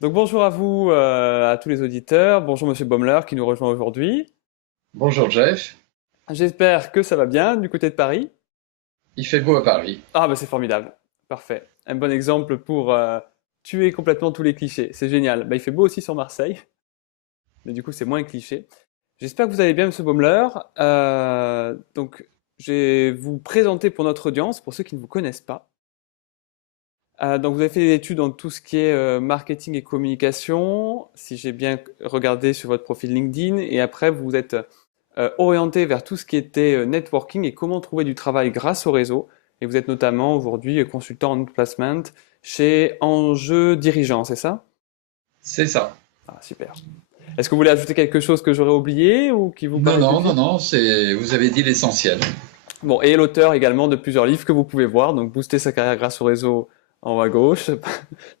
Donc bonjour à vous, à tous les auditeurs. Bonjour Monsieur Baumler qui nous rejoint aujourd'hui. Bonjour Jeff, J'espère que ça va bien du côté de Paris. il fait beau à Paris. Ah bah c'est formidable, parfait. Un bon exemple pour tuer complètement tous les clichés. C'est génial. Bah, il fait beau aussi sur Marseille, mais du coup c'est moins cliché. J'espère que vous allez bien Monsieur Baumler. Donc je vais vous présenter pour notre audience, pour ceux qui ne vous connaissent pas. Donc vous avez fait des études dans tout ce qui est marketing et communication, si j'ai bien regardé sur votre profil LinkedIn, et après vous vous êtes orienté vers tout ce qui était networking et comment trouver du travail grâce au réseau. Et vous êtes notamment aujourd'hui consultant en placement chez Enjeu Dirigeant, c'est ça? C'est ça. Ah, super. Est-ce que vous voulez ajouter quelque chose que j'aurais oublié ou qui vous Non, paraît non, non, utile? non, vous avez dit l'essentiel. Bon, et l'auteur également de plusieurs livres que vous pouvez voir, donc Booster sa carrière grâce au réseau en haut à gauche,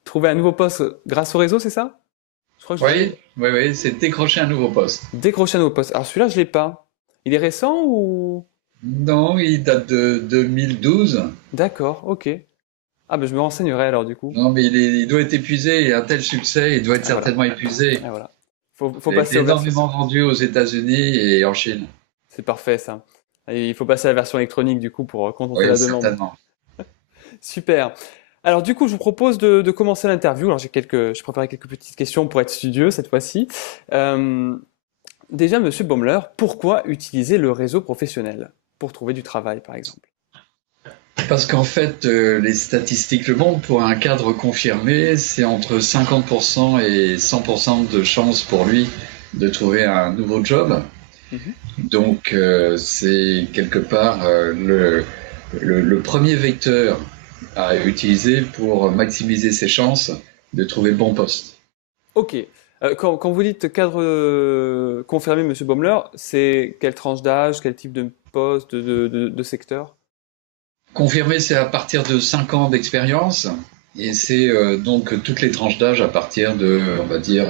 trouver un nouveau poste grâce au réseau, c'est ça? Je crois que je l'ai. Oui, oui, oui, c'est décrocher un nouveau poste. Décrocher un nouveau poste. Alors celui-là, je l'ai pas. Il est récent ou? Non, il date de 2012. D'accord, ok. Ah ben je me renseignerai alors du coup. Non, mais il doit être épuisé, il a un tel succès, il doit être Ah voilà. certainement épuisé. Ah voilà. Faut Il a été passer aux versions. énormément vendu aux États-Unis et en Chine. C'est parfait ça. Et il faut passer à la version électronique du coup pour contenter Oui, la demande. certainement. Super. Alors du coup, je vous propose de commencer l'interview. Alors j'ai préparé quelques petites questions pour être studieux cette fois-ci. Euh, Déjà, Monsieur Baumler, pourquoi utiliser le réseau professionnel pour trouver du travail, par exemple? Parce qu'en fait, les statistiques le montrent, pour un cadre confirmé, c'est entre 50% et 100% de chances pour lui de trouver un nouveau job. Mhm. Donc, c'est quelque part le premier vecteur à utiliser pour maximiser ses chances de trouver le bon poste. Ok. Quand vous dites cadre confirmé, Monsieur Baumler, c'est quelle tranche d'âge, quel type de poste, de secteur? Confirmé, c'est à partir de 5 ans d'expérience et c'est donc toutes les tranches d'âge à partir de, on va dire,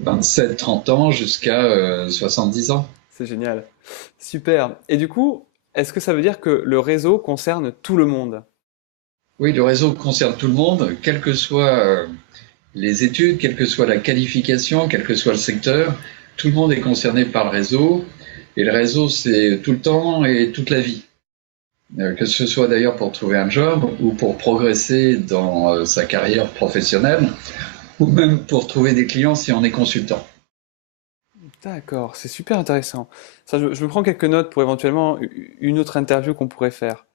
27-30 ans jusqu'à 70 ans. C'est génial. Super. Et du coup, est-ce que ça veut dire que le réseau concerne tout le monde? Oui, le réseau concerne tout le monde, quelles que soient les études, quelle que soit la qualification, quel que soit le secteur. Tout le monde est concerné par le réseau. Et le réseau, c'est tout le temps et toute la vie. Que ce soit d'ailleurs pour trouver un job ou pour progresser dans sa carrière professionnelle ou même pour trouver des clients si on est consultant. D'accord, c'est super intéressant. Ça, je me prends quelques notes pour éventuellement une autre interview qu'on pourrait faire.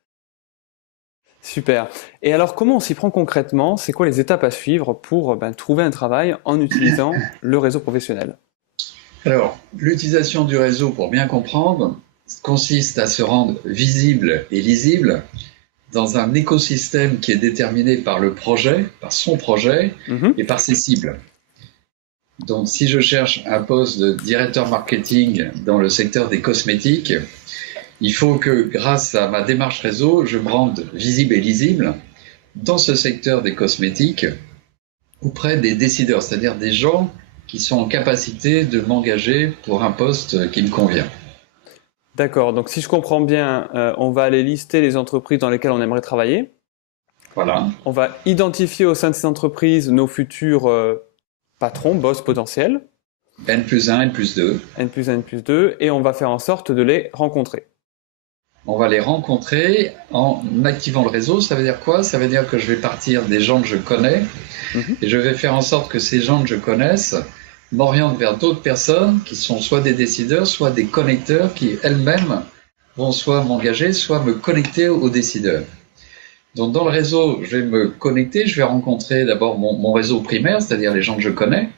Super. Et alors, comment on s'y prend concrètement? C'est quoi les étapes à suivre pour trouver un travail en utilisant le réseau professionnel? Alors, l'utilisation du réseau, pour bien comprendre, consiste à se rendre visible et lisible dans un écosystème qui est déterminé par le projet, par son projet Mhm. et par ses cibles. Donc, si je cherche un poste de directeur marketing dans le secteur des cosmétiques, il faut que, grâce à ma démarche réseau, je me rende visible et lisible dans ce secteur des cosmétiques auprès des décideurs, c'est-à-dire des gens qui sont en capacité de m'engager pour un poste qui me convient. D'accord. Donc, si je comprends bien, on va aller lister les entreprises dans lesquelles on aimerait travailler. Voilà. On va identifier au sein de ces entreprises nos futurs patrons, boss potentiels, N+1, N+2. N plus 1, N plus 2, et on va faire en sorte de les rencontrer. On va les rencontrer en activant le réseau. Ça veut dire quoi? Ça veut dire que je vais partir des gens que je connais Mhm. et je vais faire en sorte que ces gens que je connaisse m'orientent vers d'autres personnes qui sont soit des décideurs, soit des connecteurs qui elles-mêmes vont soit m'engager, soit me connecter aux décideurs. Donc dans le réseau, je vais me connecter, je vais rencontrer d'abord mon réseau primaire, c'est-à-dire les gens que je connais,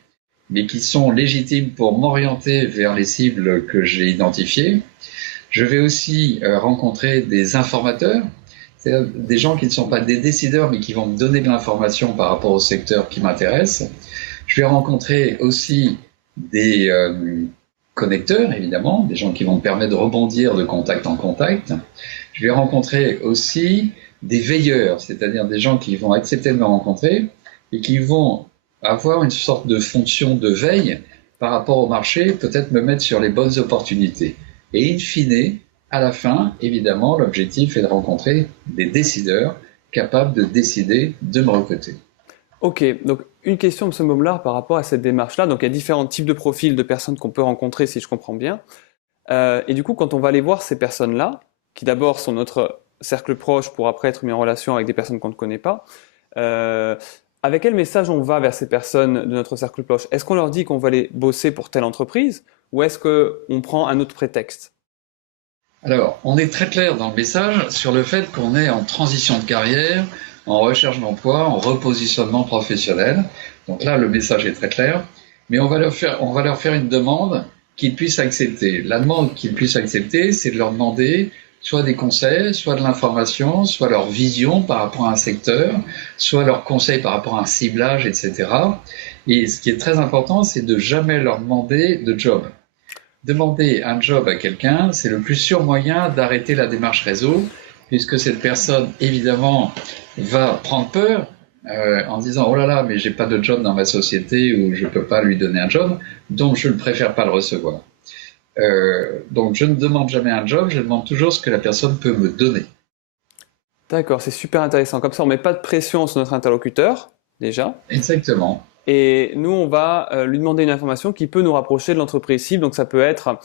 mais qui sont légitimes pour m'orienter vers les cibles que j'ai identifiées. Je vais aussi rencontrer des informateurs, c'est-à-dire des gens qui ne sont pas des décideurs, mais qui vont me donner de l'information par rapport au secteur qui m'intéresse. Je vais rencontrer aussi des connecteurs, évidemment, des gens qui vont me permettre de rebondir de contact en contact. Je vais rencontrer aussi des veilleurs, c'est-à-dire des gens qui vont accepter de me rencontrer et qui vont avoir une sorte de fonction de veille par rapport au marché, peut-être me mettre sur les bonnes opportunités. Et in fine, à la fin, évidemment, l'objectif est de rencontrer des décideurs capables de décider de me recruter. Ok, donc une question, M. Baumler, par rapport à cette démarche-là. Donc il y a différents types de profils de personnes qu'on peut rencontrer, si je comprends bien. Et du coup, quand on va aller voir ces personnes-là, qui d'abord sont notre cercle proche pour après être mis en relation avec des personnes qu'on ne connaît pas, euh, avec quel message on va vers ces personnes de notre cercle proche? Est-ce qu'on leur dit qu'on va aller bosser pour telle entreprise ou est-ce qu'on prend un autre prétexte? Alors, on est très clair dans le message sur le fait qu'on est en transition de carrière, en recherche d'emploi, en repositionnement professionnel. Donc là, le message est très clair, mais on va leur faire une demande qu'ils puissent accepter. La demande qu'ils puissent accepter, c'est de leur demander soit des conseils, soit de l'information, soit leur vision par rapport à un secteur, soit leurs conseils par rapport à un ciblage, etc. Et ce qui est très important, c'est de jamais leur demander de job. Demander un job à quelqu'un, c'est le plus sûr moyen d'arrêter la démarche réseau, puisque cette personne, évidemment, va prendre peur en disant oh là là, mais j'ai pas de job dans ma société ou je peux pas lui donner un job, donc je ne préfère pas le recevoir. Donc je ne demande jamais un job, je demande toujours ce que la personne peut me donner. D'accord, c'est super intéressant. Comme ça, on met pas de pression sur notre interlocuteur, déjà. Exactement. Et nous, on va lui demander une information qui peut nous rapprocher de l'entreprise cible. Donc, ça peut être,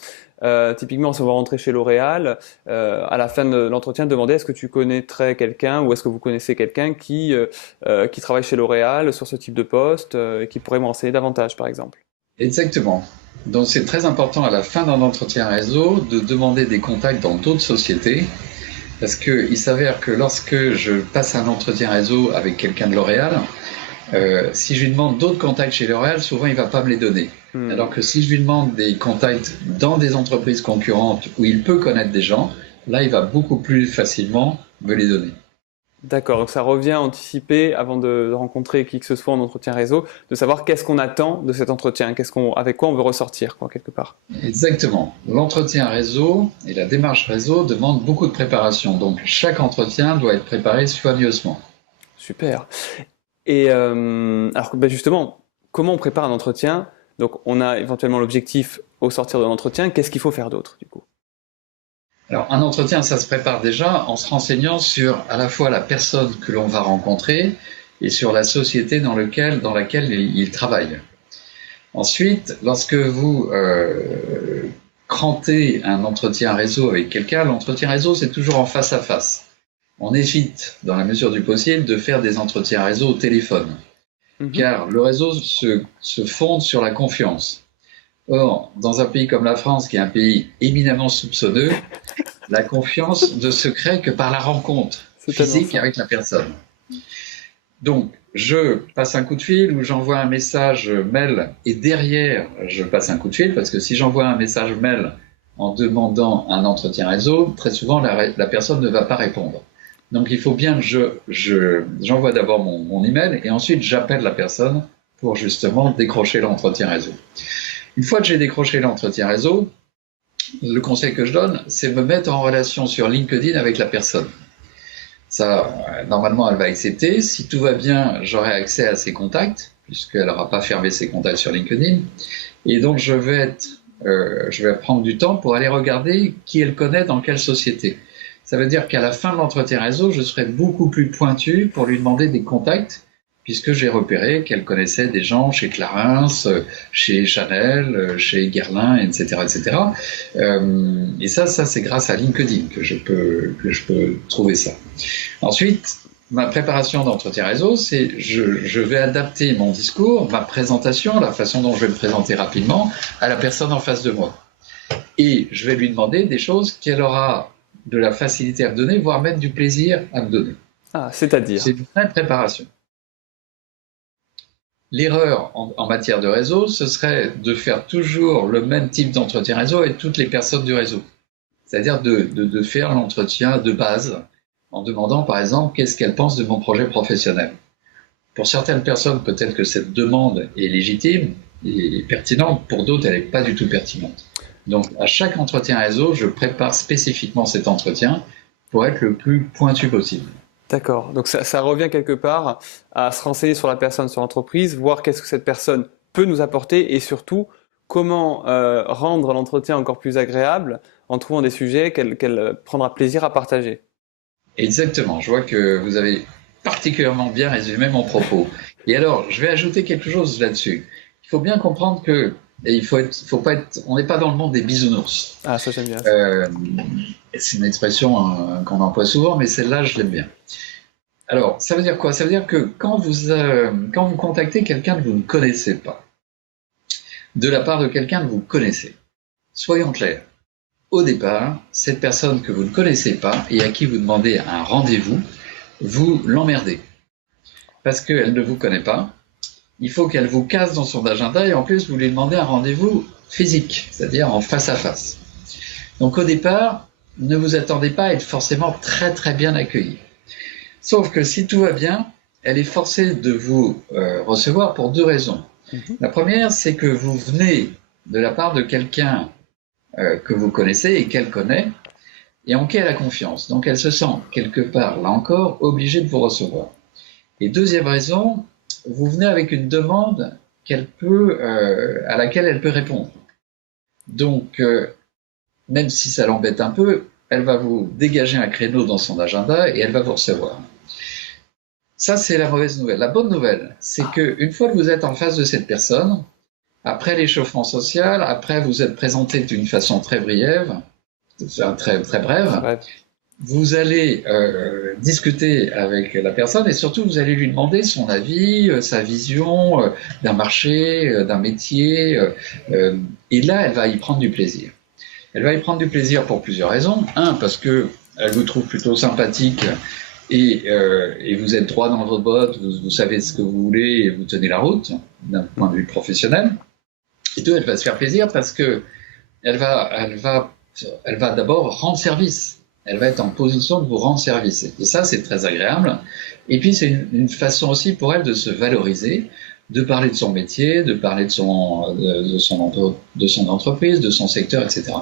typiquement, si on va rentrer chez L'Oréal, à la fin de l'entretien, demander est-ce que tu connaîtrais quelqu'un ou est-ce que vous connaissez quelqu'un qui travaille chez L'Oréal sur ce type de poste et qui pourrait me renseigner davantage, par exemple. Exactement. Donc c'est très important à la fin d'un entretien réseau de demander des contacts dans d'autres sociétés. Parce qu'il s'avère que lorsque je passe un entretien réseau avec quelqu'un de L'Oréal, si je lui demande d'autres contacts chez L'Oréal, souvent il ne va pas me les donner. Hmm. Alors que si je lui demande des contacts dans des entreprises concurrentes où il peut connaître des gens, là il va beaucoup plus facilement me les donner. D'accord, donc ça revient à anticiper avant de rencontrer qui que ce soit en entretien réseau, de savoir qu'est-ce qu'on attend de cet entretien, avec quoi on veut ressortir, quoi, quelque part. Exactement. L'entretien réseau et la démarche réseau demandent beaucoup de préparation. Donc chaque entretien doit être préparé soigneusement. Super. Et alors, ben justement, comment on prépare un entretien? Donc, on a éventuellement l'objectif au sortir de l'entretien. Qu'est-ce qu'il faut faire d'autre, du coup? Alors, un entretien, ça se prépare déjà en se renseignant sur à la fois la personne que l'on va rencontrer et sur la société dans laquelle il travaille. Ensuite, lorsque vous crantez un entretien réseau avec quelqu'un, l'entretien réseau, c'est toujours en face à face. On évite, dans la mesure du possible, de faire des entretiens réseau au téléphone, Mhm. car le réseau se fonde sur la confiance. Or, dans un pays comme la France, qui est un pays éminemment soupçonneux, la confiance ne se crée que par la rencontre C'est tellement physique ça. avec la personne. Donc, je passe un coup de fil ou j'envoie un message mail et derrière, je passe un coup de fil parce que si j'envoie un message mail en demandant un entretien réseau, très souvent la personne ne va pas répondre. Donc, il faut bien que j'envoie d'abord mon email et ensuite j'appelle la personne pour justement décrocher l'entretien réseau. Une fois que j'ai décroché l'entretien réseau, le conseil que je donne, c'est me mettre en relation sur LinkedIn avec la personne. Ça, normalement, elle va accepter. Si tout va bien, j'aurai accès à ses contacts, puisqu'elle n'aura pas fermé ses contacts sur LinkedIn. Et donc, je vais prendre du temps pour aller regarder qui elle connaît dans quelle société. Ça veut dire qu'à la fin de l'entretien réseau, je serai beaucoup plus pointu pour lui demander des contacts, puisque j'ai repéré qu'elle connaissait des gens chez Clarins, chez Chanel, chez Guerlain, etc., etc. Et ça c'est grâce à LinkedIn que je peux trouver ça. Ensuite, ma préparation d'entretien réseau, c'est je vais adapter mon discours, ma présentation, la façon dont je vais me présenter rapidement à la personne en face de moi. Et je vais lui demander des choses qu'elle aura de la facilité à me donner, voire même du plaisir à me donner. Ah, c'est-à-dire. C'est une vraie préparation. L'erreur en matière de réseau, ce serait de faire toujours le même type d'entretien réseau avec toutes les personnes du réseau. C'est-à-dire de faire l'entretien de base en demandant par exemple qu'est-ce qu'elle pense de mon projet professionnel. Pour certaines personnes, peut-être que cette demande est légitime et pertinente, pour d'autres, elle n'est pas du tout pertinente. Donc à chaque entretien réseau, je prépare spécifiquement cet entretien pour être le plus pointu possible. D'accord. Donc, ça revient quelque part à se renseigner sur la personne, sur l'entreprise, voir qu'est-ce que cette personne peut nous apporter et surtout comment rendre l'entretien encore plus agréable en trouvant des sujets qu'elle prendra plaisir à partager. Exactement, je vois que vous avez particulièrement bien résumé mon propos. Et alors, je vais ajouter quelque chose là-dessus. Il faut bien comprendre que, et faut pas être, on n'est pas dans le monde des bisounours. Ah, ça j'aime bien ça. Euh, c'est une expression qu'on emploie souvent, mais celle-là, je l'aime bien. Alors, ça veut dire quoi? Ça veut dire que quand vous contactez quelqu'un que vous ne connaissez pas, de la part de quelqu'un que vous connaissez, soyons clairs. Au départ, cette personne que vous ne connaissez pas et à qui vous demandez un rendez-vous, vous l'emmerdez. Parce qu'elle ne vous connaît pas, il faut qu'elle vous casse dans son agenda et en plus vous lui demandez un rendez-vous physique, c'est-à-dire en face à face. Donc au départ, ne vous attendez pas à être forcément très très bien accueilli. Sauf que si tout va bien, elle est forcée de vous recevoir pour deux raisons. La première, c'est que vous venez de la part de quelqu'un que vous connaissez et qu'elle connaît, et en qui elle a confiance. Donc elle se sent quelque part, là encore, obligée de vous recevoir. Et deuxième raison, vous venez avec une demande à laquelle elle peut répondre. Donc, même si ça l'embête un peu, elle va vous dégager un créneau dans son agenda et elle va vous recevoir. Ça, c'est la mauvaise nouvelle. La bonne nouvelle, c'est qu'une fois que vous êtes en face de cette personne, après l'échauffement social, après vous êtes présenté d'une façon très brève, très brève, Ouais. vous allez discuter avec la personne et surtout vous allez lui demander son avis, sa vision d'un marché, d'un métier. Et là, elle va y prendre du plaisir. Elle va y prendre du plaisir pour plusieurs raisons. Un, parce que elle vous trouve plutôt sympathique et vous êtes droit dans votre botte, vous savez ce que vous voulez et vous tenez la route d'un point de vue professionnel. Et deux, elle va se faire plaisir parce que elle va d'abord rendre service. Elle va être en position de vous rendre service. Et ça, c'est très agréable. Et puis, c'est une façon aussi pour elle de se valoriser, de parler de son métier, de parler de son entreprise, de son secteur, etc.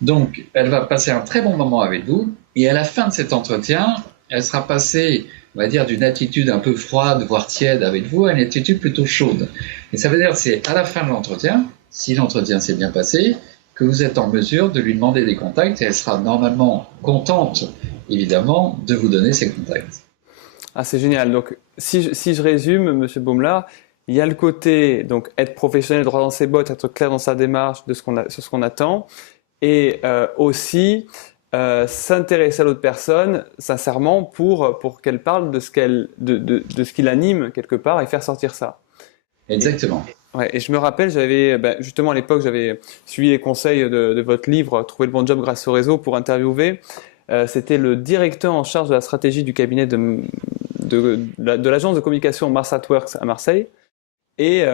Donc, elle va passer un très bon moment avec vous. Et à la fin de cet entretien, elle sera passée, on va dire, d'une attitude un peu froide, voire tiède avec vous, à une attitude plutôt chaude. Et ça veut dire que c'est à la fin de l'entretien, si l'entretien s'est bien passé, que vous êtes en mesure de lui demander des contacts et elle sera normalement contente, évidemment, de vous donner ses contacts. Ah, c'est génial. Donc, si je résume, Monsieur Baumler, il y a le côté, donc, être professionnel, droit dans ses bottes, être clair dans sa démarche sur ce qu'on attend, et aussi s'intéresser à l'autre personne sincèrement pour qu'elle parle de ce qui l'anime quelque part et faire sortir ça. Exactement. Ouais, et je me rappelle, justement à l'époque, j'avais suivi les conseils de votre livre Trouver le bon job grâce au réseau pour interviewer. C'était le directeur en charge de la stratégie du cabinet de l'agence de communication Mars at Works à Marseille. Et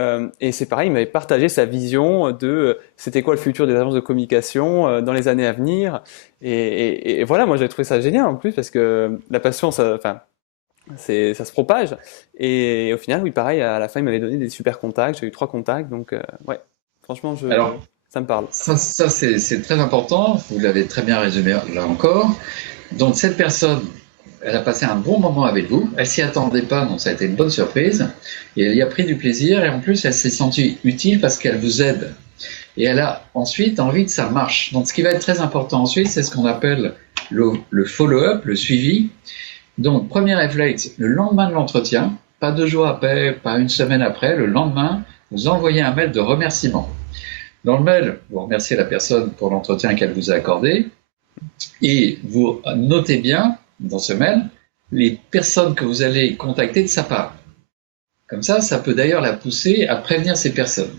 c'est pareil, il m'avait partagé sa vision de c'était quoi le futur des agences de communication dans les années à venir. Et voilà, moi j'avais trouvé ça génial en plus parce que la passion, ça se propage. Et au final, oui, pareil, à la fin, il m'avait donné des super contacts. J'ai eu 3 contacts, donc ouais, franchement, Alors, ça me parle. ça c'est très important, vous l'avez très bien résumé là encore. Donc, cette personne, elle a passé un bon moment avec vous, elle s'y attendait pas, donc ça a été une bonne surprise, et elle y a pris du plaisir, et en plus, elle s'est sentie utile parce qu'elle vous aide. Et elle a ensuite envie que ça marche. Donc, ce qui va être très important ensuite, c'est ce qu'on appelle le follow-up, le suivi. Donc, premier réflexe, le lendemain de l'entretien, pas 2 jours après, pas une semaine après, le lendemain, vous envoyez un mail de remerciement. Dans le mail, vous remerciez la personne pour l'entretien qu'elle vous a accordé et vous notez bien dans ce mail les personnes que vous allez contacter de sa part. Comme ça peut d'ailleurs la pousser à prévenir ces personnes.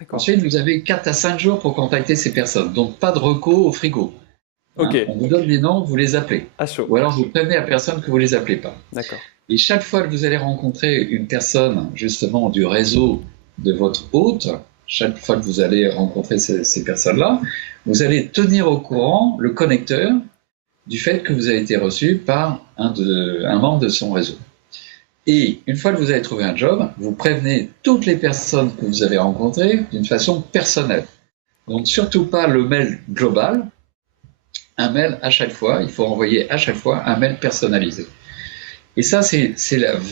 D'accord. Ensuite, vous avez 4 à 5 jours pour contacter ces personnes. Donc, pas de reco au frigo. Ok. On vous donne les noms, vous les appelez. À chaud. Ou alors vous prévenez à personne que vous les appelez pas. D'accord. Et chaque fois que vous allez rencontrer une personne, justement, du réseau de votre hôte, chaque fois que vous allez rencontrer ces personnes-là, vous allez tenir au courant le connecteur du fait que vous avez été reçu par un membre de son réseau. Et une fois que vous avez trouvé un job, vous prévenez toutes les personnes que vous avez rencontrées d'une façon personnelle. Donc surtout pas le mail global, un mail à chaque fois, il faut envoyer à chaque fois un mail personnalisé. Et ça, c'est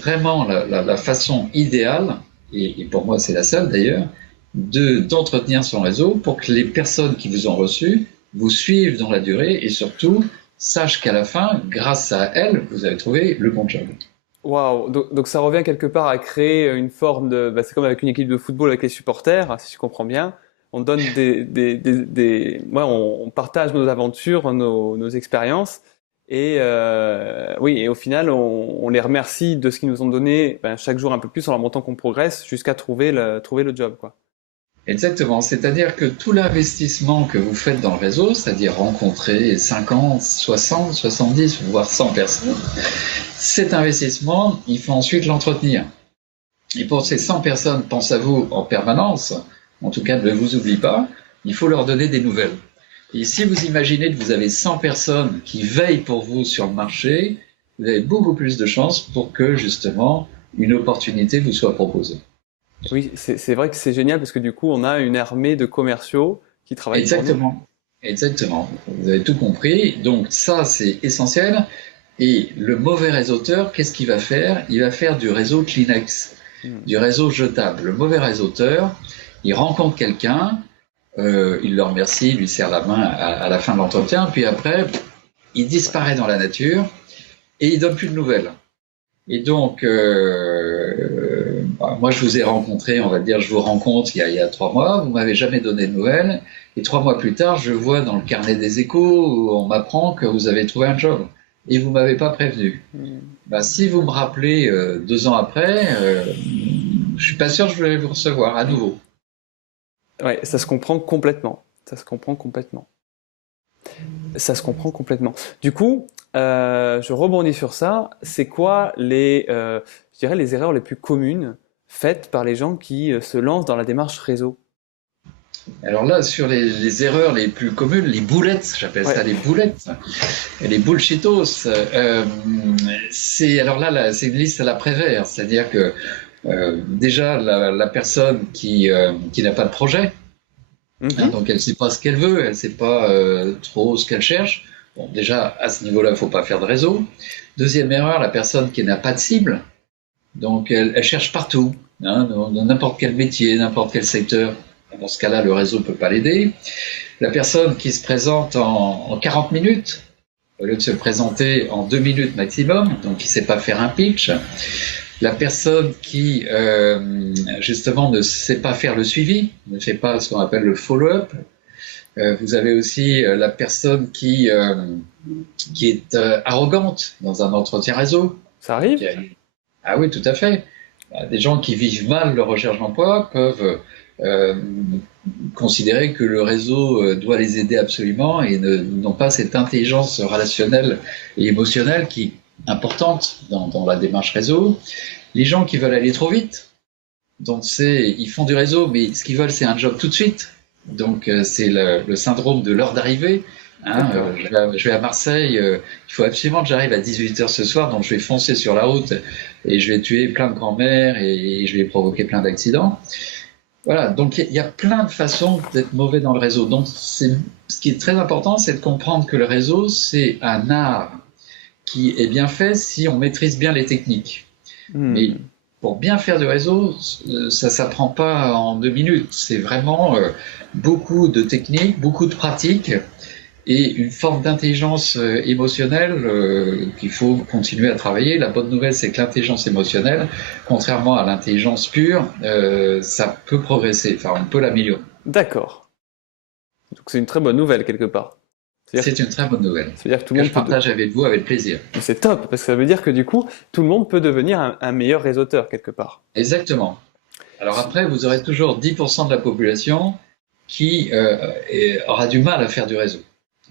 vraiment la façon idéale, et pour moi c'est la seule d'ailleurs, d'entretenir son réseau pour que les personnes qui vous ont reçu vous suivent dans la durée et surtout sachent qu'à la fin, grâce à elles, vous avez trouvé le bon job. Waouh! Donc ça revient quelque part à créer une forme de, bah, c'est comme avec une équipe de football avec les supporters, si je comprends bien. On donne ouais, on partage nos aventures, nos expériences, et oui, et au final, on les remercie de ce qu'ils nous ont donné, ben, chaque jour un peu plus en leur montrant qu'on progresse jusqu'à trouver le job, quoi. Exactement, c'est-à-dire que tout l'investissement que vous faites dans le réseau, c'est-à-dire rencontrer 50, 60, 70, voire 100 personnes, cet investissement, il faut ensuite l'entretenir. Et pour ces 100 personnes, pensent à vous en permanence, en tout cas ne vous oublie pas, il faut leur donner des nouvelles. Et si vous imaginez que vous avez 100 personnes qui veillent pour vous sur le marché, vous avez beaucoup plus de chances pour que justement une opportunité vous soit proposée. Oui, c'est vrai que c'est génial parce que du coup, on a une armée de commerciaux qui travaillent pour nous. Exactement, exactement. Vous avez tout compris. Donc ça, c'est essentiel. Et le mauvais réseauteur, qu'est-ce qu'il va faire? Il va faire du réseau Kleenex, Hmm. du réseau jetable. Le mauvais réseauteur, il rencontre quelqu'un, il le remercie, il lui serre la main à la fin de l'entretien, puis après, il disparaît dans la nature et il donne plus de nouvelles. Et donc, moi, je vous ai rencontré, on va dire, je vous rencontre il y a 3 mois, vous m'avez jamais donné de nouvelles, et 3 mois plus tard, je vois dans le carnet des échos où on m'apprend que vous avez trouvé un job, et vous m'avez pas prévenu. Hmm. Ben, si vous me rappelez 2 ans après, je suis pas sûr que je vais vous recevoir à nouveau. Ouais, ça se comprend complètement. Ça se comprend complètement. Ça se comprend complètement. Du coup, je rebondis sur ça. C'est quoi je dirais, les erreurs les plus communes faites par les gens qui se lancent dans la démarche réseau? Alors là, sur les erreurs les plus communes, les boulettes, j'appelle ça Ouais, les boulettes, et les bullshitos, alors là, c'est une liste à la Prévert, c'est-à-dire que déjà la personne qui n'a pas de projet, hein, mhm, donc elle ne sait pas ce qu'elle veut, elle ne sait pas trop ce qu'elle cherche. Bon, déjà à ce niveau-là, il ne faut pas faire de réseau. Deuxième erreur, la personne qui n'a pas de cible, donc elle cherche partout, hein, dans n'importe quel métier, n'importe quel secteur. Dans ce cas-là, le réseau ne peut pas l'aider. La personne qui se présente en 40 minutes, au lieu de se présenter en 2 minutes maximum, donc qui ne sait pas faire un pitch. La personne qui, justement, ne sait pas faire le suivi, ne fait pas ce qu'on appelle le follow-up. Vous avez aussi la personne qui est arrogante dans un entretien réseau. ça Donc, arrive? ah oui, tout à fait. Des gens qui vivent mal leur recherche d'emploi peuvent euh, considérer que le réseau doit les aider absolument et n'ont pas cette intelligence relationnelle et émotionnelle qui est importante dans la démarche réseau. Les gens qui veulent aller trop vite, donc ils font du réseau, mais ce qu'ils veulent, c'est un job tout de suite. Donc c'est le syndrome de l'heure d'arrivée. Hein, D'accord. je vais à Marseille, il faut absolument que j'arrive à 18h ce soir, donc je vais foncer sur la route et je vais tuer plein de grands-mères et je vais provoquer plein d'accidents. Voilà, donc il y a plein de façons d'être mauvais dans le réseau. Donc ce qui est très important, c'est de comprendre que le réseau, c'est un art qui est bien fait si on maîtrise bien les techniques. Mais Hmm. pour bien faire du réseau, ça s'apprend pas en 2 minutes. C'est vraiment beaucoup de techniques, beaucoup de pratiques et une forme d'intelligence émotionnelle qu'il faut continuer à travailler. La bonne nouvelle, c'est que l'intelligence émotionnelle, contrairement à l'intelligence pure, ça peut progresser, enfin on peut l'améliorer. D'accord. Donc c'est une très bonne nouvelle quelque part. C'est-à-dire, C'est une très bonne nouvelle c'est-à-dire que tout le que monde je partage avec vous avec plaisir. c'est top, parce que ça veut dire que du coup, tout le monde peut devenir un meilleur réseauteur quelque part. Exactement. Alors après, vous aurez toujours 10% de la population qui aura du mal à faire du réseau.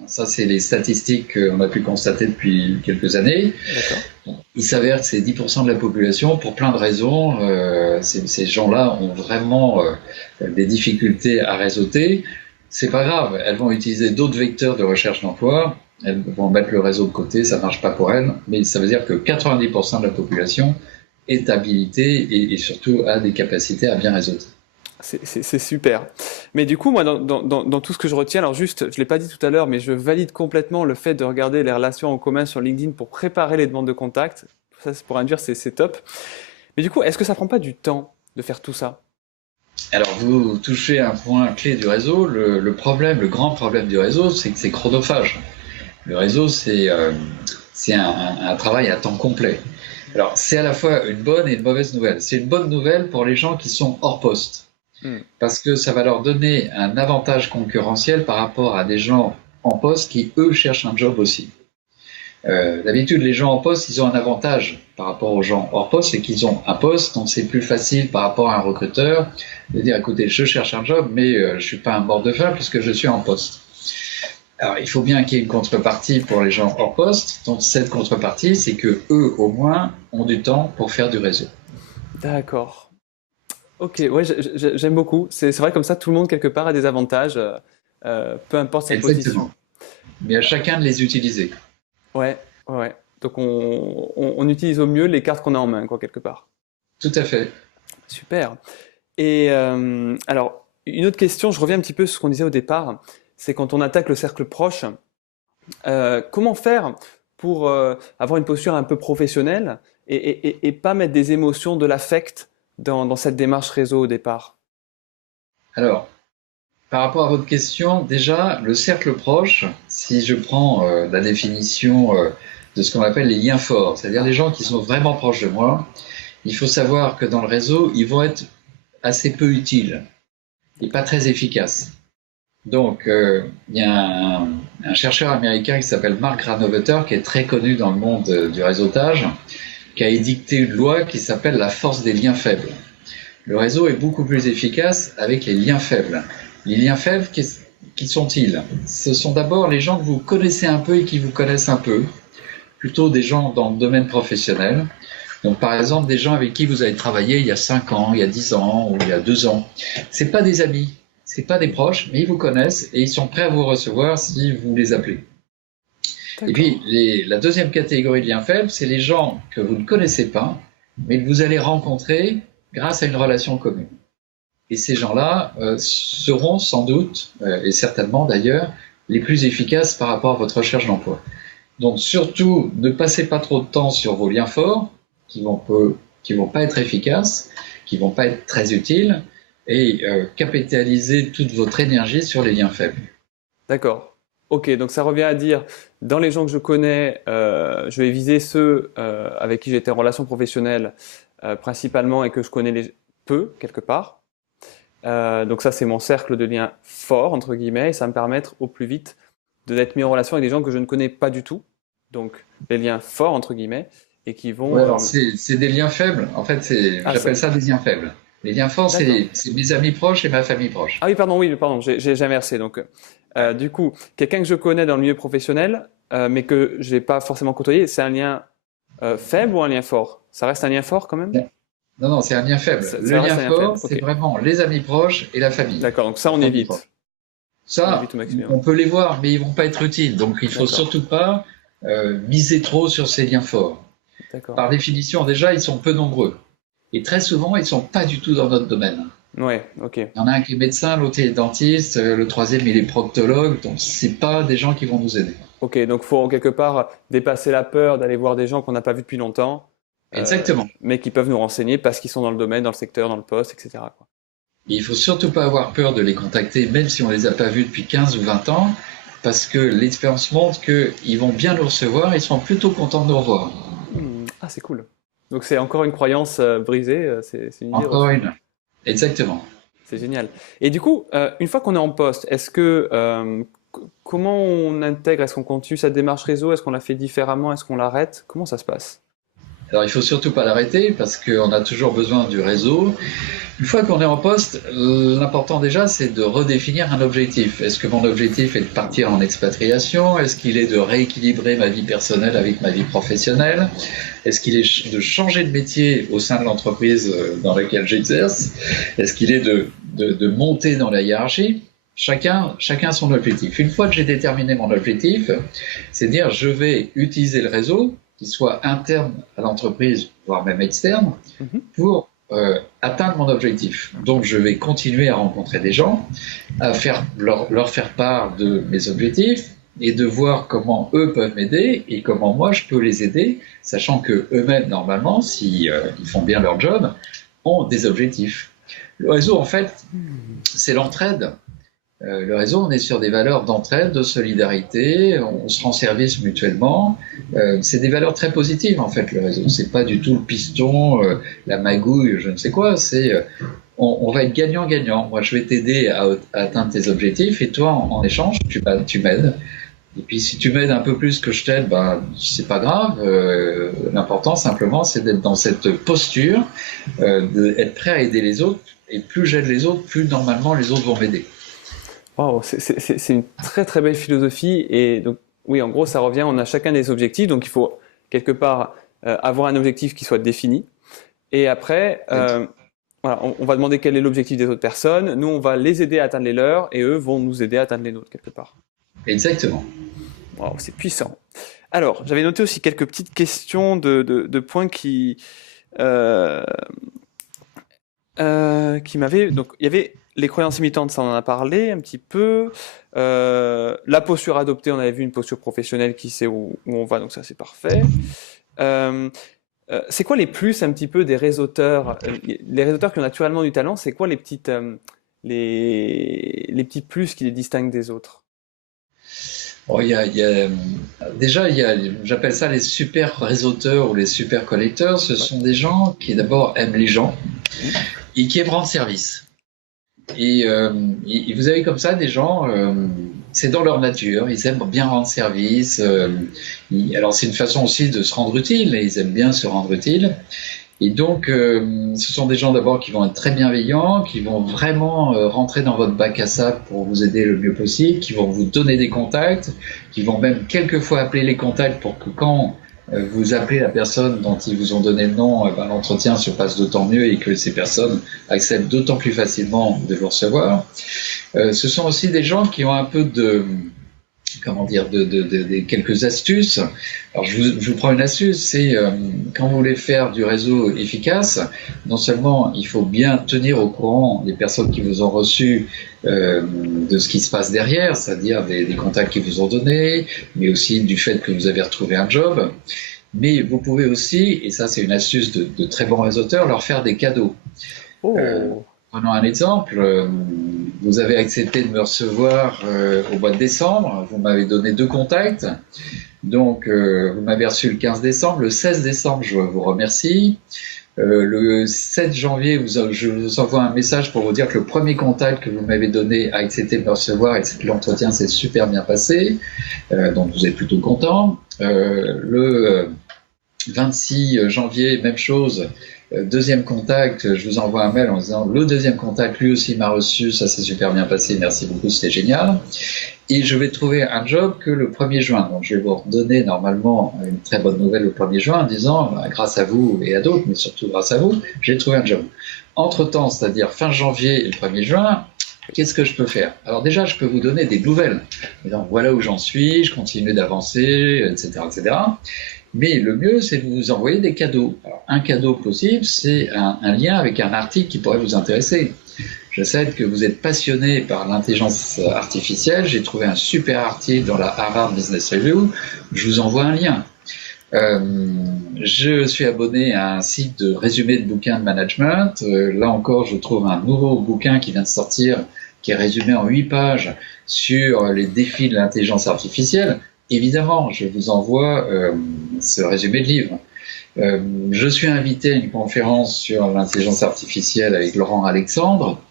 Ça, c'est les statistiques qu'on a pu constater depuis quelques années. D'accord. Il s'avère que c'est 10% de la population, pour plein de raisons, ces gens-là ont vraiment des difficultés à réseauter. C'est pas grave, elles vont utiliser d'autres vecteurs de recherche d'emploi, elles vont mettre le réseau de côté, ça marche pas pour elles, mais ça veut dire que 90% de la population est habilitée et surtout a des capacités à bien réseauter. C'est super. Mais du coup, moi, dans tout ce que je retiens, alors juste, je l'ai pas dit tout à l'heure, mais je valide complètement le fait de regarder les relations en commun sur LinkedIn pour préparer les demandes de contact. Ça, c'est pour induire, c'est top. Mais du coup, est-ce que ça prend pas du temps de faire tout ça? Alors, vous touchez un point clé du réseau. Le problème, le grand problème du réseau, c'est que c'est chronophage. Le réseau, c'est un travail à temps complet. Alors, c'est à la fois une bonne et une mauvaise nouvelle. C'est une bonne nouvelle pour les gens qui sont hors poste, Hmm. parce que ça va leur donner un avantage concurrentiel par rapport à des gens en poste qui, eux, cherchent un job aussi. D'habitude, les gens en poste, ils ont un avantage par rapport aux gens hors poste, c'est qu'ils ont un poste, donc c'est plus facile par rapport à un recruteur de dire, écoutez, je cherche un job, mais je suis pas un mort de faim puisque je suis en poste. Alors, il faut bien qu'il y ait une contrepartie pour les gens hors poste. Donc, cette contrepartie, c'est que eux, au moins, ont du temps pour faire du réseau. D'accord. Ok, ouais, j'aime beaucoup. C'est vrai comme ça, tout le monde quelque part a des avantages, peu importe sa position. Exactement. Mais à chacun de les utiliser. Ouais, ouais, ouais. Donc on utilise au mieux les cartes qu'on a en main, quoi, quelque part. Tout à fait. Super. Et alors, une autre question, je reviens un petit peu sur ce qu'on disait au départ, c'est quand on attaque le cercle proche, comment faire pour avoir une posture un peu professionnelle et pas mettre des émotions, de l'affect dans cette démarche réseau au départ? Alors, par rapport à votre question, déjà, le cercle proche, si je prends la définition de ce qu'on appelle les liens forts, c'est-à-dire les gens qui sont vraiment proches de moi, il faut savoir que dans le réseau, ils vont être assez peu utiles et pas très efficaces. Donc, il y a un chercheur américain qui s'appelle Mark Granovetter, qui est très connu dans le monde du réseautage, qui a édicté une loi qui s'appelle la force des liens faibles. Le réseau est beaucoup plus efficace avec les liens faibles. Les liens faibles, qui sont-ils? Ce sont d'abord les gens que vous connaissez un peu et qui vous connaissent un peu, plutôt des gens dans le domaine professionnel. Donc, par exemple, des gens avec qui vous avez travaillé il y a 5 ans, il y a 10 ans ou il y a 2 ans. C'est pas des amis, c'est pas des proches, mais ils vous connaissent et ils sont prêts à vous recevoir si vous les appelez. Et D'accord. puis, la deuxième catégorie de liens faibles, c'est les gens que vous ne connaissez pas, mais que vous allez rencontrer grâce à une relation commune. Et ces gens-là seront sans doute, et certainement d'ailleurs, les plus efficaces par rapport à votre recherche d'emploi. Donc surtout, ne passez pas trop de temps sur vos liens forts, qui vont pas être efficaces, qui vont pas être très utiles, et capitalisez toute votre énergie sur les liens faibles. D'accord. Ok, donc ça revient à dire, dans les gens que je connais, je vais viser ceux avec qui j'étais en relation professionnelle principalement et que je connais peu, quelque part. Donc ça, c'est mon cercle de liens fort, entre guillemets, et ça va me permettre au plus vite d'être mis en relation avec des gens que je ne connais pas du tout. Donc les liens forts, entre guillemets, et qui Ouais, vont... alors c'est des liens faibles. En fait, Ah, j'appelle ça des liens faibles. Les liens forts, d'accord. c'est mes amis proches et ma famille Ah proche. oui, pardon, j'ai inversé. Donc, Ouais. du coup, quelqu'un que je connais dans le milieu professionnel, mais que je n'ai pas forcément côtoyé, c'est un lien faible ou un lien fort? Ça reste un lien fort quand même? Non, non, c'est un lien faible. Le Ça lien reste un lien faible, fort, c'est ok. vraiment les amis proches et la famille. D'accord, donc ça La on famille proche. évite. On Ça, évite au maximum. on peut les voir, mais ils vont pas être utiles. Donc, il faut D'accord, surtout pas miser trop sur ces liens forts. d'accord. Par définition, déjà, ils sont peu nombreux. Et très souvent, ils sont pas du tout dans notre domaine. Ouais, ok. Il y en a un qui est médecin, l'autre est dentiste, le troisième, il est proctologue. Donc, c'est pas des gens qui vont nous aider. Ok, donc faut quelque part dépasser la peur d'aller voir des gens qu'on n'a pas vus depuis longtemps, Exactement. mais qui peuvent nous renseigner parce qu'ils sont dans le domaine, dans le secteur, dans le poste, etc., quoi. Et il faut surtout pas avoir peur de les contacter, même si on les a pas vus depuis 15 ou 20 ans, parce que l'expérience montre qu'ils vont bien nous recevoir, ils sont plutôt contents de nous revoir. Ah, c'est cool. Donc c'est encore une croyance brisée, c'est une idée Encore reçue. une. Exactement. C'est génial. Et du coup, une fois qu'on est en poste, est-ce que comment on intègre? Est-ce qu'on continue sa démarche réseau? Est-ce qu'on la fait différemment? Est-ce qu'on l'arrête? Comment ça se passe? Alors il faut surtout pas l'arrêter parce qu'on a toujours besoin du réseau. Une fois qu'on est en poste, l'important déjà c'est de redéfinir un objectif. Est-ce que mon objectif est de partir en expatriation? Est-ce qu'il est de rééquilibrer ma vie personnelle avec ma vie professionnelle? Est-ce qu'il est de changer de métier au sein de l'entreprise dans laquelle j'exerce? Est-ce qu'il est de monter dans la hiérarchie? Chacun son objectif. Une fois que j'ai déterminé mon objectif, c'est dire je vais utiliser le réseau, qu'il soit interne à l'entreprise, voire même externe, Mhm. pour atteindre mon objectif. Donc je vais continuer à rencontrer des gens, à leur faire part de mes objectifs et de voir comment eux peuvent m'aider et comment moi je peux les aider, sachant que eux-mêmes normalement, si ils font bien leur job, ont des objectifs. Le réseau en fait, c'est l'entraide. Le réseau, on est sur des valeurs d'entraide, de solidarité, on se rend service mutuellement. C'est des valeurs très positives en fait, le réseau. C'est pas du tout le piston, la magouille, je ne sais quoi. On va être gagnant-gagnant. Moi, je vais t'aider à atteindre tes objectifs et toi, en échange, tu m'aides. Et puis, si tu m'aides un peu plus que je t'aide, ben, c'est pas grave. L'important, simplement, c'est d'être dans cette posture, d'être prêt à aider les autres. Et plus j'aide les autres, plus normalement les autres vont m'aider. Wow, c'est une très très belle philosophie. Et donc, oui, en gros, ça revient, on a chacun des objectifs. Donc, il faut quelque part avoir un objectif qui soit défini. Et après, voilà, on va demander quel est l'objectif des autres personnes. Nous, on va les aider à atteindre les leurs et eux vont nous aider à atteindre les nôtres quelque part. Exactement. Wow, c'est puissant. Alors, j'avais noté aussi quelques petites questions de points euh, qui m'avaient. Donc, il y avait les croyances limitantes, ça on en a parlé un petit peu. La posture adoptée, on avait vu une posture professionnelle qui sait où on va, donc ça c'est parfait. Euh, c'est quoi les plus un petit peu des réseauteurs, les réseauteurs qui ont naturellement du talent, c'est quoi les petits plus qui les distinguent des autres? Bon, déjà, j'appelle ça les super réseauteurs ou les super collecteurs. Ce Ouais. sont des gens qui d'abord aiment les gens Mhm. et qui aiment rendre service. Et vous avez comme ça des gens, c'est dans leur nature, ils aiment bien rendre service. Alors c'est une façon aussi de se rendre utile, et ils aiment bien se rendre utile. Et donc, ce sont des gens d'abord qui vont être très bienveillants, qui vont vraiment rentrer dans votre bac à sable pour vous aider le mieux possible, qui vont vous donner des contacts, qui vont même quelquefois appeler les contacts pour que quand vous appelez la personne dont ils vous ont donné le nom, ben, l'entretien se passe d'autant mieux et que ces personnes acceptent d'autant plus facilement de vous recevoir. Ce sont aussi des gens qui ont un peu de comment dire, quelques astuces. Alors, je vous prends une astuce, c'est quand vous voulez faire du réseau efficace, non seulement il faut bien tenir au courant des personnes qui vous ont reçu de ce qui se passe derrière, c'est-à-dire des contacts qu'ils vous ont donnés, mais aussi du fait que vous avez retrouvé un job. Mais vous pouvez aussi, et ça c'est une astuce de très bons réseauteurs, leur faire des cadeaux. Euh, Oh, Prenons un exemple. Vous avez accepté de me recevoir au mois de décembre. Vous m'avez donné 2 contacts. Donc, vous m'avez reçu le 15 décembre. Le 16 décembre, je vous remercie. Le 7 janvier, je vous envoie un message pour vous dire que le premier contact que vous m'avez donné a accepté de me recevoir et que l'entretien s'est super bien passé. Donc, vous êtes plutôt content. Le 26 janvier, même chose. Deuxième contact, je vous envoie un mail en disant le deuxième contact, lui aussi m'a reçu, ça s'est super bien passé, merci beaucoup, c'était génial. Et je vais trouver un job que le 1er juin. Donc je vais vous redonner normalement une très bonne nouvelle le 1er juin en disant, grâce à vous et à d'autres, mais surtout grâce à vous, j'ai trouvé un job. Entre-temps, c'est-à-dire fin janvier et le 1er juin, qu'est-ce que je peux faire? Alors déjà, je peux vous donner des nouvelles. Donc, voilà où j'en suis, je continue d'avancer, etc., etc. Mais le mieux, c'est de vous envoyer des cadeaux. Alors, un cadeau possible, c'est un lien avec un article qui pourrait vous intéresser. Je sais que vous êtes passionné par l'intelligence artificielle. J'ai trouvé un super article dans la Harvard Business Review. Je vous envoie un lien. Je suis abonné à un site de résumé de bouquins de management. Là encore, je trouve un nouveau bouquin qui vient de sortir, qui est résumé en 8 pages sur les défis de l'intelligence artificielle. Évidemment, je vous envoie ce résumé de livre. Je suis invité à une conférence sur l'intelligence artificielle avec Laurent Alexandre.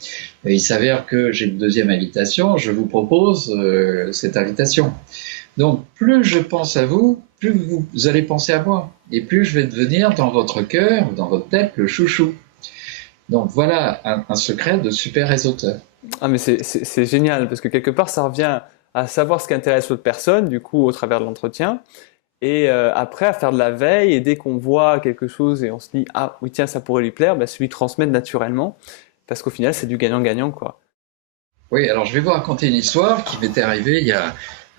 Et il s'avère que j'ai une deuxième invitation. Je vous propose cette invitation. Donc, plus je pense à vous, plus vous allez penser à moi. Et plus je vais devenir dans votre cœur, dans votre tête, le chouchou. Donc, voilà un secret de super réseauteur. ah mais c'est génial parce que quelque part ça revient à savoir ce qui intéresse l'autre personne, du coup au travers de l'entretien, et après à faire de la veille et dès qu'on voit quelque chose et on se dit ah oui tiens ça pourrait lui plaire, bah, celui transmettre naturellement parce qu'au final c'est du gagnant-gagnant quoi. Oui, alors je vais vous raconter une histoire qui m'était arrivée il y a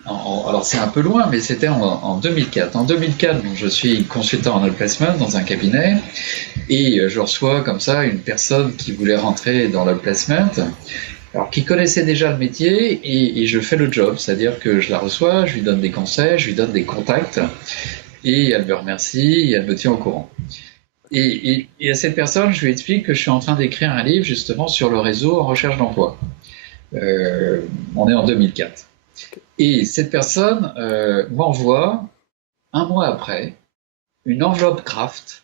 alors c'est un peu loin, mais c'était en 2004. En 2004, donc, je suis consultant en outplacement dans un cabinet et je reçois comme ça une personne qui voulait rentrer dans l'outplacement, alors qui connaissait déjà le métier et je fais le job, c'est-à-dire que je la reçois, je lui donne des conseils, je lui donne des contacts et elle me remercie et elle me tient au courant. Et à cette personne, je lui explique que je suis en train d'écrire un livre justement sur le réseau en recherche d'emploi. Euh, on est en 2004. Et cette personne m'envoie, un mois après, une enveloppe Kraft.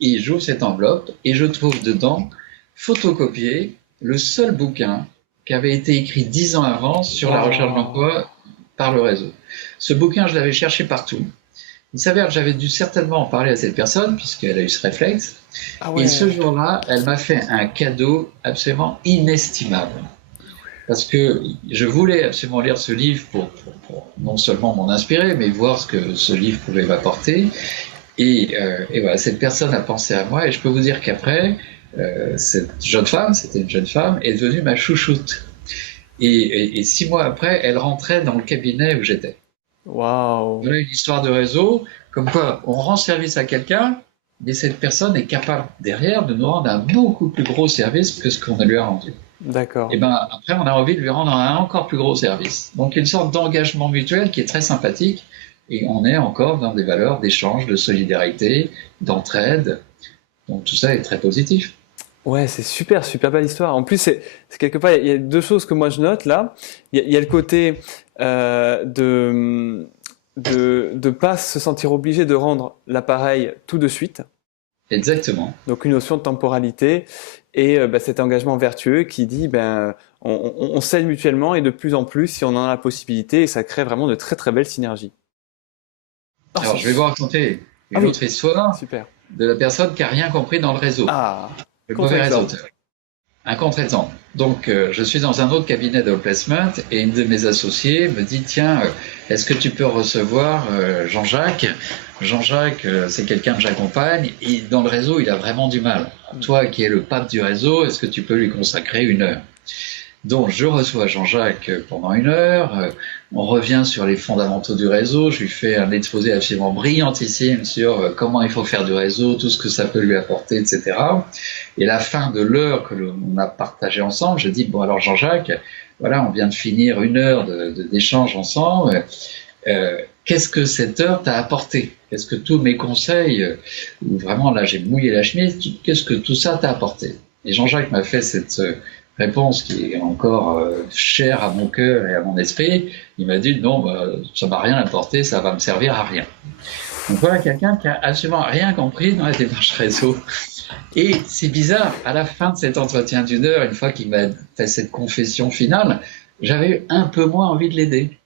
Et j'ouvre cette enveloppe et je trouve dedans, photocopié, le seul bouquin qui avait été écrit 10 ans avant sur la recherche Waouh. d'emploi par le réseau. Ce bouquin, je l'avais cherché partout. Il s'avère que j'avais dû certainement en parler à cette personne, puisqu'elle a eu ce réflexe. Ah Et ce ouais. jour-là, elle m'a fait un cadeau absolument inestimable. Parce que je voulais absolument lire ce livre pour non seulement m'en inspirer, mais voir ce que ce livre pouvait m'apporter. Et voilà, cette personne a pensé à moi, et je peux vous dire qu'après, cette jeune femme, c'était une jeune femme, est devenue ma chouchoute. Et 6 mois après, elle rentrait dans le cabinet où j'étais. Waouh. Voilà une histoire de réseau, comme quoi on rend service à quelqu'un, mais cette personne est capable derrière de nous rendre un beaucoup plus gros service que ce qu'on lui a rendu. Et D'accord. ben après, on a envie de lui rendre un encore plus gros service. Donc une sorte d'engagement mutuel qui est très sympathique, et on est encore dans des valeurs d'échange, de solidarité, d'entraide. Donc tout ça est très positif. Ouais, c'est super, super belle histoire. En plus, c'est quelque part, il y a deux choses que moi je note là. Il y a le côté de pas se sentir obligé de rendre l'appareil tout de suite. Exactement. Donc une notion de temporalité et bah, cet engagement vertueux qui dit ben on s'aide mutuellement et de plus en plus si on en a la possibilité et ça crée vraiment de très très belles synergies. Oh, Alors je vais vous raconter ah une oui, autre histoire super. de la personne qui a rien compris dans le réseau, Ah, le mauvais contre-exemple. réseauteur. Un contre-exemple. Donc, je suis dans un autre cabinet de placement et une de mes associées me dit, tiens, est-ce que tu peux recevoir Jean-Jacques? Jean-Jacques, c'est quelqu'un que j'accompagne et dans le réseau, il a vraiment du mal. Hmm. Toi qui es le pape du réseau, est-ce que tu peux lui consacrer 1 heure? Donc, je reçois Jean-Jacques pendant 1 heure. On revient sur les fondamentaux du réseau. Je lui fais un exposé absolument brillantissime sur comment il faut faire du réseau, tout ce que ça peut lui apporter, etc. Et à la fin de l'heure que l'on a partagé ensemble, je dis, bon alors Jean-Jacques, voilà, on vient de finir 1 heure d'échange ensemble. Qu'est-ce que cette heure t'a apporté? Qu'est-ce que tous mes conseils, où vraiment là j'ai mouillé la chemise, qu'est-ce que tout ça t'a apporté? Et Jean-Jacques m'a fait cette réponse qui est encore chère à mon cœur et à mon esprit. Il m'a dit non, bah, ça m'a rien apporté, ça va me servir à rien. Donc voilà quelqu'un qui a absolument rien compris dans la démarche réseau. Et c'est bizarre, à la fin de cet entretien d'1 heure, une fois qu'il m'a fait cette confession finale, j'avais eu un peu moins envie de l'aider.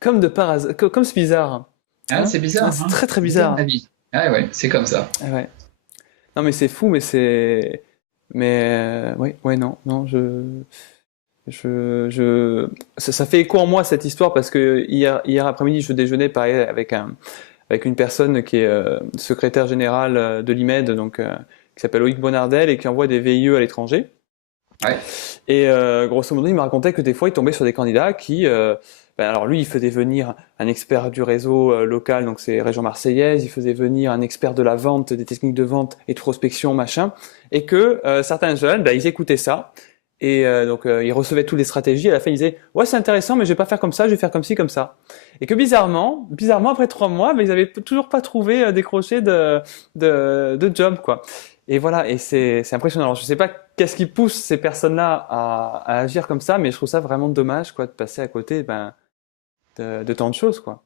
Comme de par hasard, comme c'est bizarre. Hein, Hein? c'est Ah, bizarre, c'est hein? très très Bizarre la bizarre. vie. Ah ouais, c'est comme ça. Ah ouais. Non mais c'est fou, mais c'est ouais ouais non non ça fait écho en moi cette histoire parce que hier après-midi je déjeunais pareil avec une personne qui est secrétaire générale de l'IMED donc qui s'appelle Loïc Bonardel et qui envoie des VIE à l'étranger. Ouais. Et grosso modo, il me racontait que des fois, il tombait sur des candidats qui, ben alors lui, il faisait venir un expert du réseau local, donc c'est région marseillaise, il faisait venir un expert de la vente, des techniques de vente et de prospection, machin, et que certains jeunes, ben, ils écoutaient ça, et donc ils recevaient toutes les stratégies, à la fin ils disaient, ouais c'est intéressant, mais je vais pas faire comme ça, je vais faire comme ci, comme ça. Et que bizarrement, après 3 mois, ben, ils avaient toujours pas trouvé décroché de job, quoi. Et voilà, et c'est impressionnant. Alors, je sais pas qu'est-ce qui pousse ces personnes-là à agir comme ça, mais je trouve ça vraiment dommage, quoi, de passer à côté, ben, de tant de choses, quoi.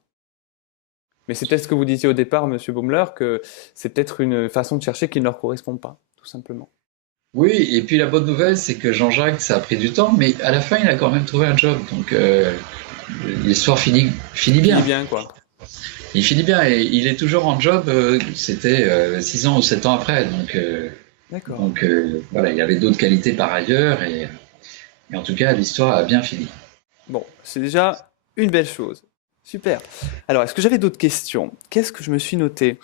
Mais c'est peut-être ce que vous disiez au départ, Monsieur Baumler, que c'est peut-être une façon de chercher qui ne leur correspond pas, tout simplement. Oui, et puis la bonne nouvelle, c'est que Jean-Jacques, ça a pris du temps, mais à la fin, il a quand même trouvé un job. Donc l'histoire finit Fini bien. bien, quoi. Il finit bien et il est toujours en job. C'était 6 ans ou 7 ans après. D'accord. Voilà, il y avait d'autres qualités par ailleurs et en tout cas, l'histoire a bien fini. Bon, c'est déjà une belle chose. Super. Alors, est-ce que j'avais d'autres questions? Qu'est-ce que je me suis noté?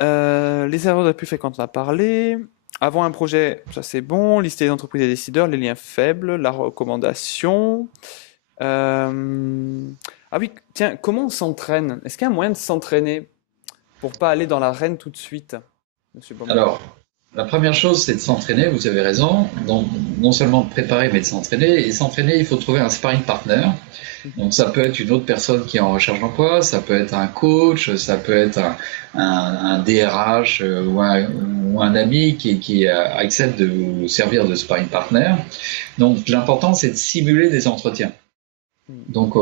Les erreurs les plus fréquentes, on a parlé. Avant un projet, ça c'est bon. Lister les entreprises et les décideurs, les liens faibles, la recommandation. Euh, Ah oui, tiens, comment on s'entraîne? Est-ce qu'il y a un moyen de s'entraîner pour pas aller dans l'arène tout de suite, Monsieur Baumler? Alors, la première chose, c'est de s'entraîner, vous avez raison. Donc, non seulement de préparer, mais de s'entraîner. Et s'entraîner, il faut trouver un sparring partner. Donc, ça peut être une autre personne qui est en recherche d'emploi, ça peut être un coach, ça peut être un DRH ou un ami qui accepte de vous servir de sparring partner. Donc, l'important, c'est de simuler des entretiens. Donc,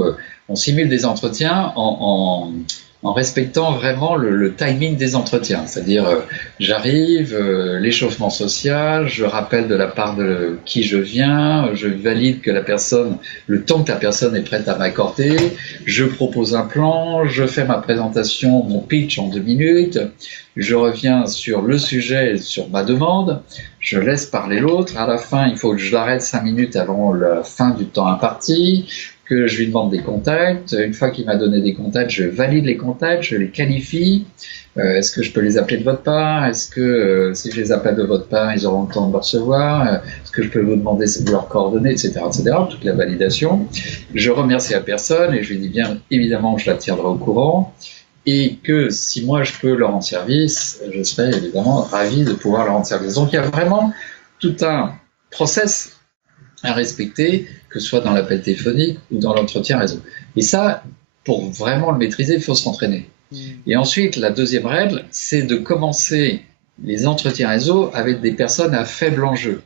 on simule des entretiens en respectant vraiment le timing des entretiens. C'est-à-dire, j'arrive, l'échauffement social, je rappelle de la part de qui je viens, je valide que la personne, le temps que la personne est prête à m'accorder, je propose un plan, je fais ma présentation, mon pitch en 2 minutes, je reviens sur le sujet, sur ma demande, je laisse parler l'autre, à la fin, il faut que je l'arrête 5 minutes avant la fin du temps imparti, que je lui demande des contacts. Une fois qu'il m'a donné des contacts, je valide les contacts, je les qualifie. Est-ce que je peux les appeler de votre part? Est-ce que si je les appelle de votre part, ils auront le temps de me recevoir? Est-ce que je peux vous demander leurs coordonnées, etc., etc., toute la validation. Je remercie la personne et je lui dis bien évidemment que je la tiendrai au courant et que si moi je peux leur rendre service, je serai évidemment ravi de pouvoir leur rendre service. Donc il y a vraiment tout un process à respecter, que ce soit dans l'appel téléphonique ou dans l'entretien réseau. Et ça, pour vraiment le maîtriser, il faut s'entraîner. Et ensuite, la deuxième règle, c'est de commencer les entretiens réseau avec des personnes à faible enjeu.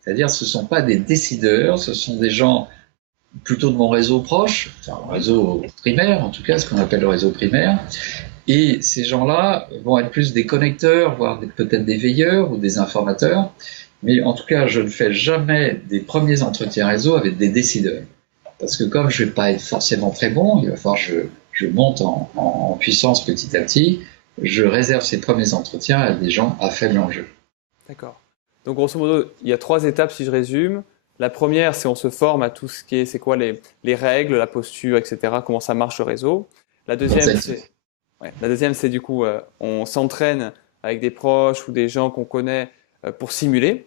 C'est-à-dire, ce ne sont pas des décideurs, ce sont des gens plutôt de mon réseau proche, enfin, mon réseau primaire, en tout cas, ce qu'on appelle le réseau primaire. Et ces gens-là vont être plus des connecteurs, voire peut-être des veilleurs ou des informateurs. Mais en tout cas, je ne fais jamais des premiers entretiens réseau avec des décideurs. Parce que comme je ne vais pas être forcément très bon, il va falloir que je monte en puissance petit à petit. Je réserve ces premiers entretiens à des gens à faible enjeu. D'accord. Donc grosso modo, il y a 3 étapes si je résume. La première, c'est on se forme à tout ce qui est, c'est quoi les règles, la posture, etc., comment ça marche le réseau. La deuxième, c'est du coup, on s'entraîne avec des proches ou des gens qu'on connaît pour simuler.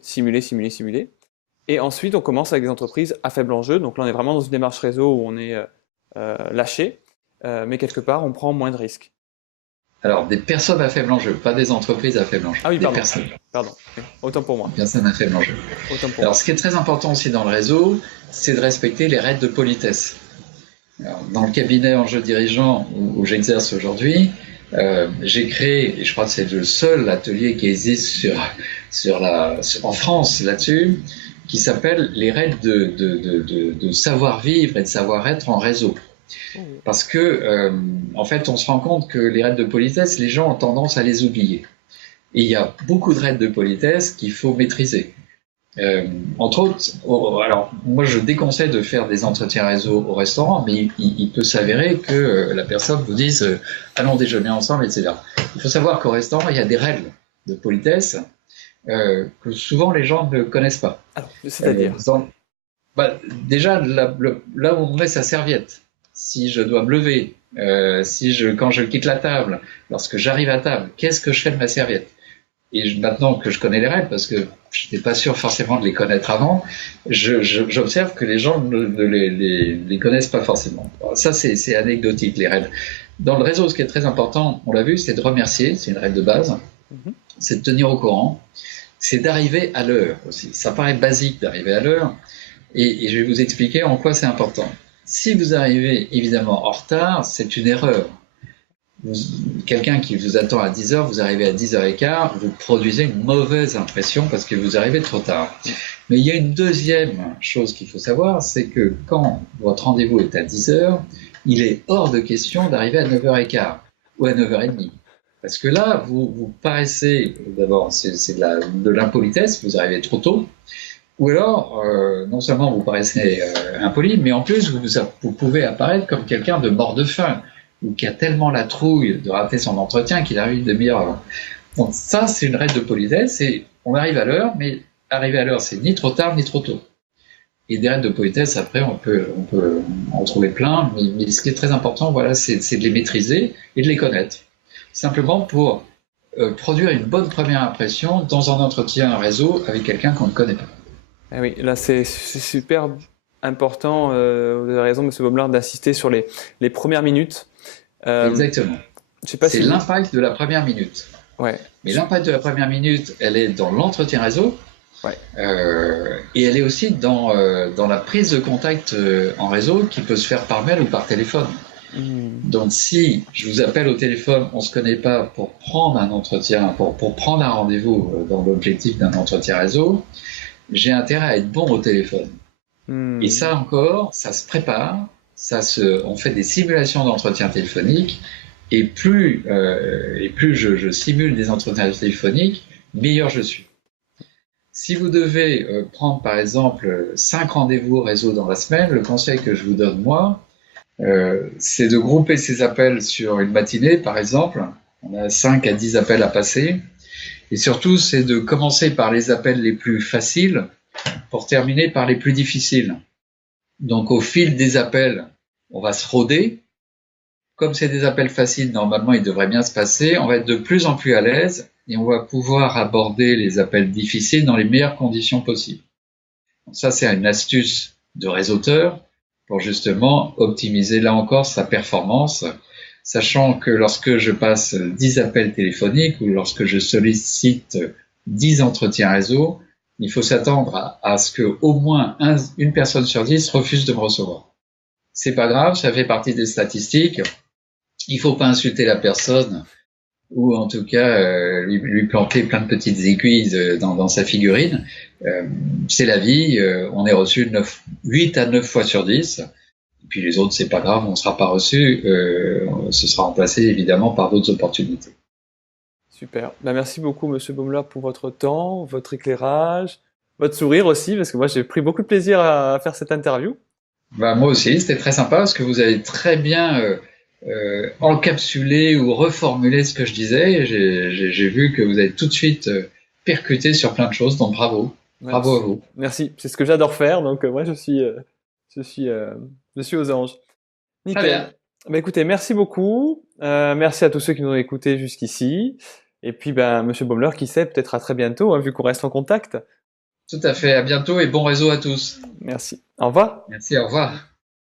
Et ensuite, on commence avec des entreprises à faible enjeu. Donc là, on est vraiment dans une démarche réseau où on est lâché, mais quelque part, on prend moins de risques. Alors, des personnes à faible enjeu, pas des entreprises à faible enjeu. Ah oui, des pardon. personnes. Pardon. Autant pour moi. Des personnes à faible enjeu. Autant pour Alors, moi. ce qui est très important aussi dans le réseau, c'est de respecter les règles de politesse. Alors, dans le cabinet enjeu dirigeant où j'exerce aujourd'hui, j'ai créé, et je crois que c'est le seul atelier qui existe en France là-dessus, qui s'appelle les règles de savoir-vivre et de savoir-être en réseau. Parce que, en fait, on se rend compte que les règles de politesse, les gens ont tendance à les oublier. Et il y a beaucoup de règles de politesse qu'il faut maîtriser. Entre autres, alors moi je déconseille de faire des entretiens réseau au restaurant, mais il peut s'avérer que la personne vous dise allons déjeuner ensemble, etc. Il faut savoir qu'au restaurant il y a des règles de politesse que souvent les gens ne connaissent pas. Alors, c'est-à-dire déjà là où on met sa serviette, si je dois me lever, quand je quitte la table, lorsque j'arrive à table, qu'est-ce que je fais de ma serviette? Et maintenant que je connais les règles, parce que je n'étais pas sûr forcément de les connaître avant, j'observe que les gens ne les connaissent pas forcément. Alors ça, c'est anecdotique, les règles. Dans le réseau, ce qui est très important, on l'a vu, c'est de remercier, c'est une règle de base, c'est de tenir au courant, c'est d'arriver à l'heure aussi. Ça paraît basique d'arriver à l'heure, et je vais vous expliquer en quoi c'est important. Si vous arrivez évidemment en retard, c'est une erreur. Quelqu'un qui vous attend à 10h, vous arrivez à 10h15, vous produisez une mauvaise impression parce que vous arrivez trop tard. Mais il y a une deuxième chose qu'il faut savoir, c'est que quand votre rendez-vous est à 10h, il est hors de question d'arriver à 9h15 ou à 9h30. Parce que là, vous paraissez, d'abord, c'est de l'impolitesse, vous arrivez trop tôt, ou alors, non seulement vous paraissez impoli, mais en plus, vous pouvez apparaître comme quelqu'un de mort de faim, ou qui a tellement la trouille de rater son entretien qu'il arrive une demi-heure avant. Donc ça, c'est une règle de politesse, et on arrive à l'heure, mais arriver à l'heure, c'est ni trop tard, ni trop tôt. Et des règles de politesse, après, on peut en trouver plein, mais ce qui est très important, voilà, c'est de les maîtriser et de les connaître. Simplement pour produire une bonne première impression dans un entretien réseau avec quelqu'un qu'on ne connaît pas. Eh oui, là c'est super important, vous avez raison, Monsieur Baumler, d'insister sur les premières minutes. Exactement. Je sais pas c'est si l'impact de la première minute. Ouais. Mais l'impact de la première minute, elle est dans l'entretien réseau Ouais. et elle est aussi dans la prise de contact en réseau qui peut se faire par mail ou par téléphone. Hmm. Donc si je vous appelle au téléphone, on ne se connaît pas pour prendre un entretien, pour prendre un rendez-vous dans l'objectif d'un entretien réseau, j'ai intérêt à être bon au téléphone. Et Hmm. ça encore, ça se prépare, on fait des simulations d'entretien téléphonique, et plus je simule des entretiens téléphoniques, meilleur je suis. Si vous devez prendre par exemple 5 rendez-vous réseau dans la semaine, le conseil que je vous donne moi, c'est de grouper ces appels sur une matinée par exemple. On a 5 à 10 appels à passer. Et surtout, c'est de commencer par les appels les plus faciles pour terminer par les plus difficiles. Donc au fil des appels, on va se roder. Comme c'est des appels faciles, normalement, il devrait bien se passer. On va être de plus en plus à l'aise et on va pouvoir aborder les appels difficiles dans les meilleures conditions possibles. Donc ça, c'est une astuce de réseauteur pour justement optimiser là encore sa performance, sachant que lorsque je passe 10 appels téléphoniques ou lorsque je sollicite 10 entretiens réseau, il faut s'attendre à ce que au moins une personne sur 10 refuse de me recevoir. C'est pas grave, ça fait partie des statistiques. Il faut pas insulter la personne ou en tout cas lui planter plein de petites aiguilles dans sa figurine. C'est la vie, on est reçu 8 à 9 fois sur 10. Et puis les autres, c'est pas grave, on ne sera pas reçu, ce sera remplacé évidemment par d'autres opportunités. Super. Bah, merci beaucoup, Monsieur Baumler, pour votre temps, votre éclairage, votre sourire aussi, parce que moi j'ai pris beaucoup de plaisir à faire cette interview. Bah, moi aussi, c'était très sympa parce que vous avez très bien encapsulé ou reformulé ce que je disais. J'ai vu que vous avez tout de suite percuté sur plein de choses, donc bravo. Bravo à Merci. vous. Merci. C'est ce que j'adore faire, donc moi je suis, euh, je suis aux anges. Très bien. Nickel. Bah, écoutez, merci beaucoup. Merci à tous ceux qui nous ont écoutés jusqu'ici. Et puis, ben, Monsieur Baumler, qui sait, peut-être à très bientôt, hein, vu qu'on reste en contact. Tout à fait. À bientôt et bon réseau à tous. Merci. Au revoir. Merci, au revoir.